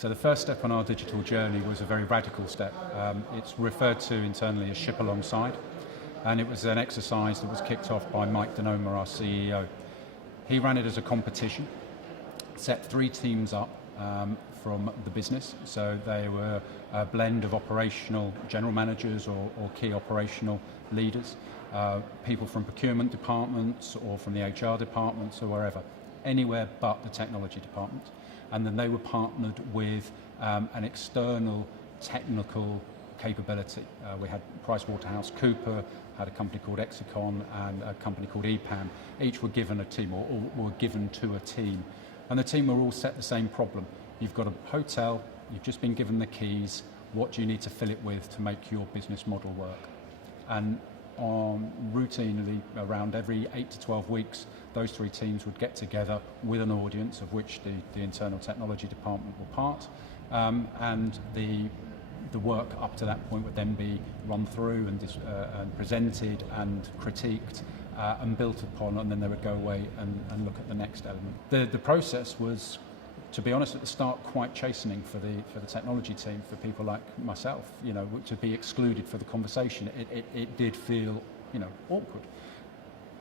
So the first step on our digital journey was a very radical step. It's referred to internally as Ship Alongside, and it was an exercise that was kicked off by Mike Denoma, our CEO. He ran it as a competition, set 3 teams up from the business, so they were a blend of operational general managers or key operational leaders, people from procurement departments or from the HR departments or wherever, anywhere but the technology department. And then they were partnered with an external technical capability. We had PricewaterhouseCoopers, had a company called Exicon and a company called EPAM. Each were given a team or were given to a team. And the team were all set the same problem. You've got a hotel, you've just been given the keys, what do you need to fill it with to make your business model work? And routinely, around every 8 to 12 weeks, those 3 teams would get together with an audience of which the internal technology department were part, and the work up to that point would then be run through and presented and critiqued and built upon, and then they would go away and look at the next element. The process was, to be honest, at the start quite chastening for the technology team, for people like myself, to be excluded for the conversation. It did feel, awkward.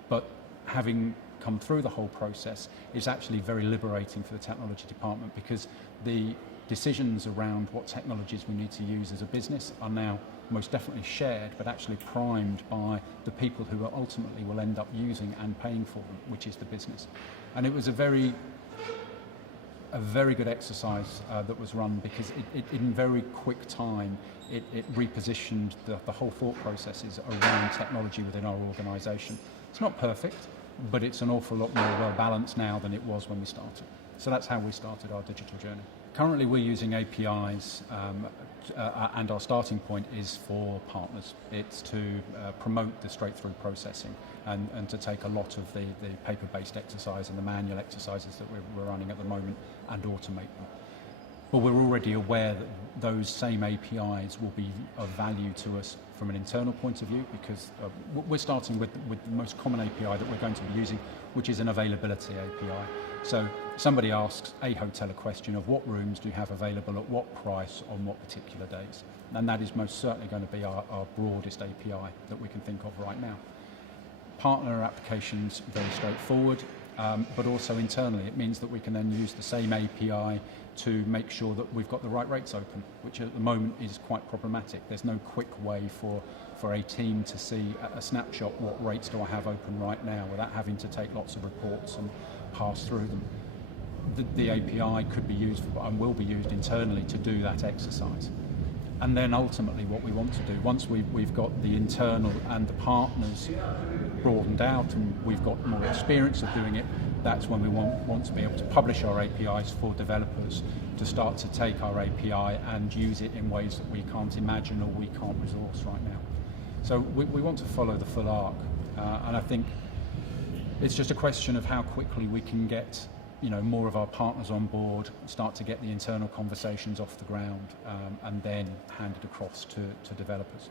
But having come through the whole process is actually very liberating for the technology department, because the decisions around what technologies we need to use as a business are now most definitely shared, but actually primed by the people who ultimately will end up using and paying for them, which is the business. And it was a very good exercise that was run, because it in very quick time it repositioned the whole thought processes around technology within our organisation. It's not perfect, but it's an awful lot more well balanced now than it was when we started. So that's how we started our digital journey. Currently we're using APIs, and our starting point is for partners. It's to promote the straight-through processing and to take a lot of the paper-based exercise and the manual exercises that we're running at the moment and automate them. But we're already aware that those same APIs will be of value to us from an internal point of view, because we're starting with the most common API that we're going to be using, which is an availability API. So somebody asks a hotel a question of what rooms do you have available at what price on what particular days. And that is most certainly going to be our broadest API that we can think of right now. Partner applications, very straightforward, but also internally it means that we can then use the same API to make sure that we've got the right rates open, which at the moment is quite problematic. There's no quick way for a team to see at a snapshot what rates do I have open right now without having to take lots of reports and pass through them. The API could be used and will be used internally to do that exercise. And then ultimately what we want to do, once we've got the internal and the partners broadened out and we've got more experience of doing it, that's when we want to be able to publish our APIs for developers to start to take our API and use it in ways that we can't imagine or we can't resource right now. So we want to follow the full arc, and I think it's just a question of how quickly we can get more of our partners on board, start to get the internal conversations off the ground, and then hand it across to developers.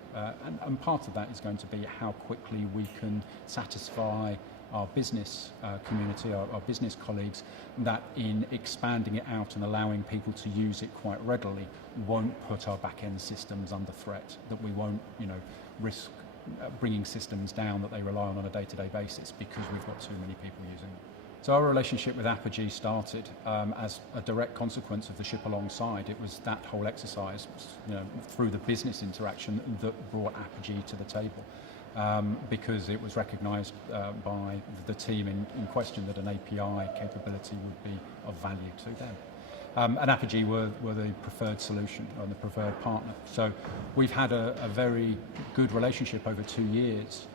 And part of that is going to be how quickly we can satisfy our business community, our business colleagues, that in expanding it out and allowing people to use it quite readily won't put our back-end systems under threat, that we won't risk bringing systems down that they rely on a day-to-day basis because we've got too many people using them. So our relationship with Apogee started as a direct consequence of the Ship Alongside. It was that whole exercise, through the business interaction, that brought Apogee to the table, because it was recognised by the team in question that an API capability would be of value to them. And Apogee were the preferred solution and the preferred partner. So we've had a very good relationship over 2 years,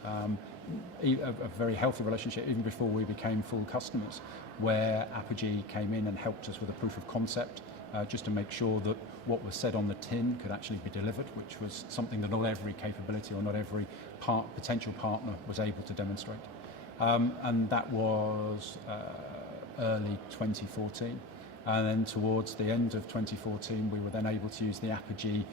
a very healthy relationship even before we became full customers, where Apogee came in and helped us with a proof of concept, just to make sure that what was said on the tin could actually be delivered, which was something that not every capability or not every potential partner was able to demonstrate. And that was early 2014. And then towards the end of 2014, we were then able to use the Apogee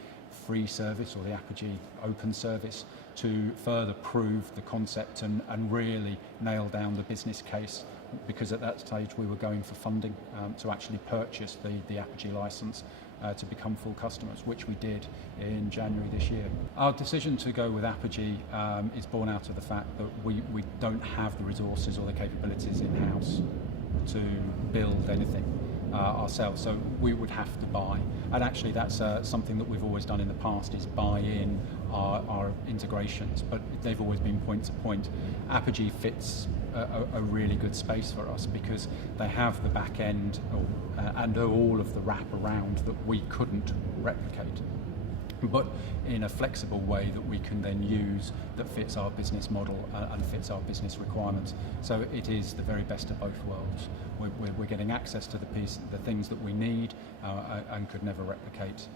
free service or the Apogee open service to further prove the concept and really nail down the business case because at that stage we were going for funding to actually purchase the Apogee license to become full customers, which we did in January this year. Our decision to go with Apogee is born out of the fact that we don't have the resources or the capabilities in-house to build anything ourselves, so we would have to buy. And actually that's something that we've always done in the past, is buy in our integrations, but they've always been point to point. Apogee fits a really good space for us because they have the back end and all of the wrap around that we couldn't replicate, but in a flexible way that we can then use, that fits our business model and fits our business requirements. So it is the very best of both worlds. We're getting access to the things that we need and could never replicate,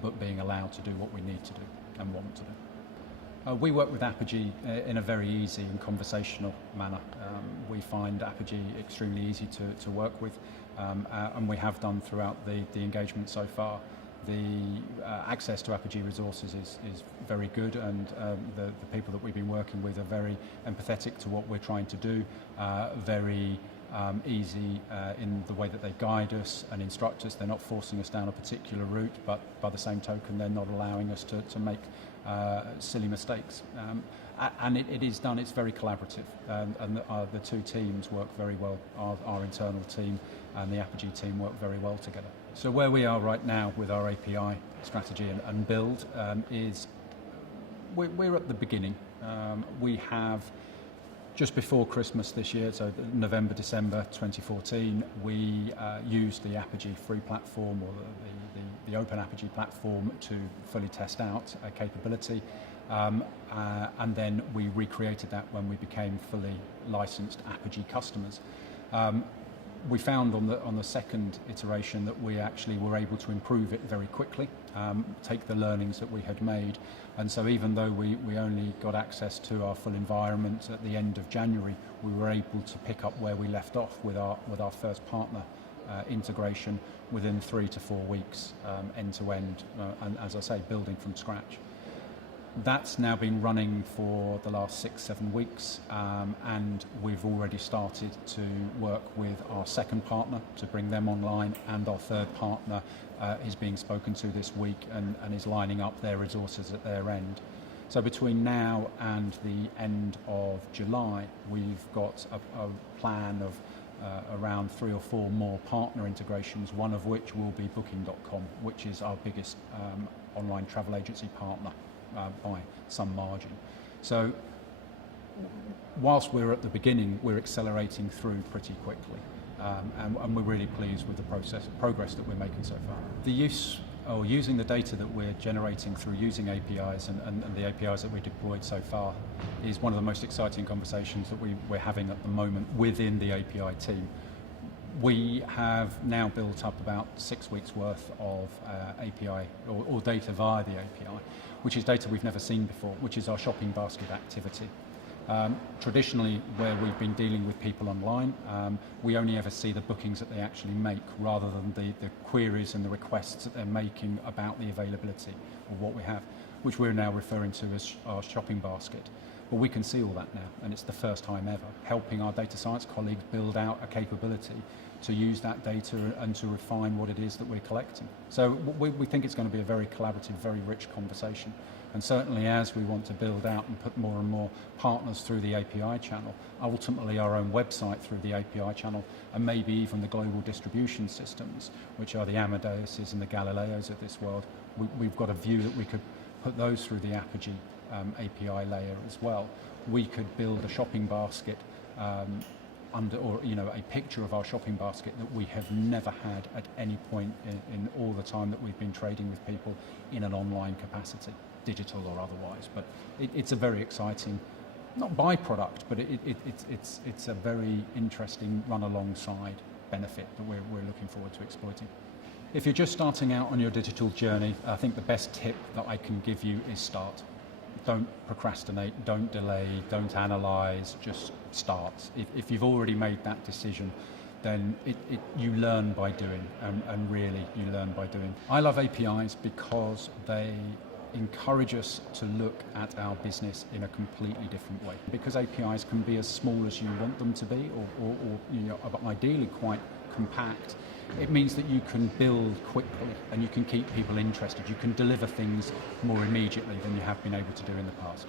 but being allowed to do what we need to do and want to do. We work with Apogee in a very easy and conversational manner. We find Apogee extremely easy to work with, and we have done throughout the engagement so far. The access to Apogee resources is very good, and the people that we've been working with are very empathetic to what we're trying to do, very easy in the way that they guide us and instruct us. They're not forcing us down a particular route, but by the same token they're not allowing us to make silly mistakes. And it is done, it's very collaborative, and the two teams work very well. Our internal team and the Apogee team work very well together. So where we are right now with our API strategy and build is we're at the beginning. We have, just before Christmas this year, so November, December 2014, we used the Apogee free platform, or the open Apogee platform, to fully test out a capability. And then we recreated that when we became fully licensed Apogee customers. We found on the second iteration that we actually were able to improve it very quickly, take the learnings that we had made, and so even though we only got access to our full environment at the end of January, we were able to pick up where we left off with our first partner integration within 3 to 4 weeks, end to end, and as I say, building from scratch. That's now been running for the last 6-7 weeks, and we've already started to work with our second partner to bring them online, and our third partner is being spoken to this week and is lining up their resources at their end. So between now and the end of July, we've got a plan of around 3 or 4 more partner integrations, one of which will be Booking.com, which is our biggest online travel agency partner by some margin. So whilst we're at the beginning, we're accelerating through pretty quickly, and we're really pleased with the progress that we're making so far. The use or using the data that we're generating through using APIs and the APIs that we deployed so far is one of the most exciting conversations that we're having at the moment within the API team. We have now built up about 6 weeks worth of API or data via the API, which is data we've never seen before, which is our shopping basket activity. Traditionally, where we've been dealing with people online, we only ever see the bookings that they actually make, rather than the queries and the requests that they're making about the availability of what we have, which we're now referring to as our shopping basket. But we can see all that now, and it's the first time ever, helping our data science colleagues build out a capability to use that data and to refine what it is that we're collecting. So we think it's going to be a very collaborative, very rich conversation. And certainly as we want to build out and put more and more partners through the API channel, ultimately our own website through the API channel, and maybe even the global distribution systems, which are the Amadeuses and the Galileos of this world, we've got a view that we could put those through the Apogee API layer as well. We could build a shopping basket a picture of our shopping basket that we have never had at any point in all the time that we've been trading with people in an online capacity, digital or otherwise. But it's a very exciting, not byproduct, but it's a very interesting run alongside benefit that we're looking forward to exploiting. If you're just starting out on your digital journey, I think the best tip that I can give you is start. Don't procrastinate, don't delay, don't analyse, just start. If you've already made that decision, then you learn by doing, and really you learn by doing. I love APIs because they encourage us to look at our business in a completely different way. Because APIs can be as small as you want them to be, or ideally quite compact, it means that you can build quickly and you can keep people interested. You can deliver things more immediately than you have been able to do in the past.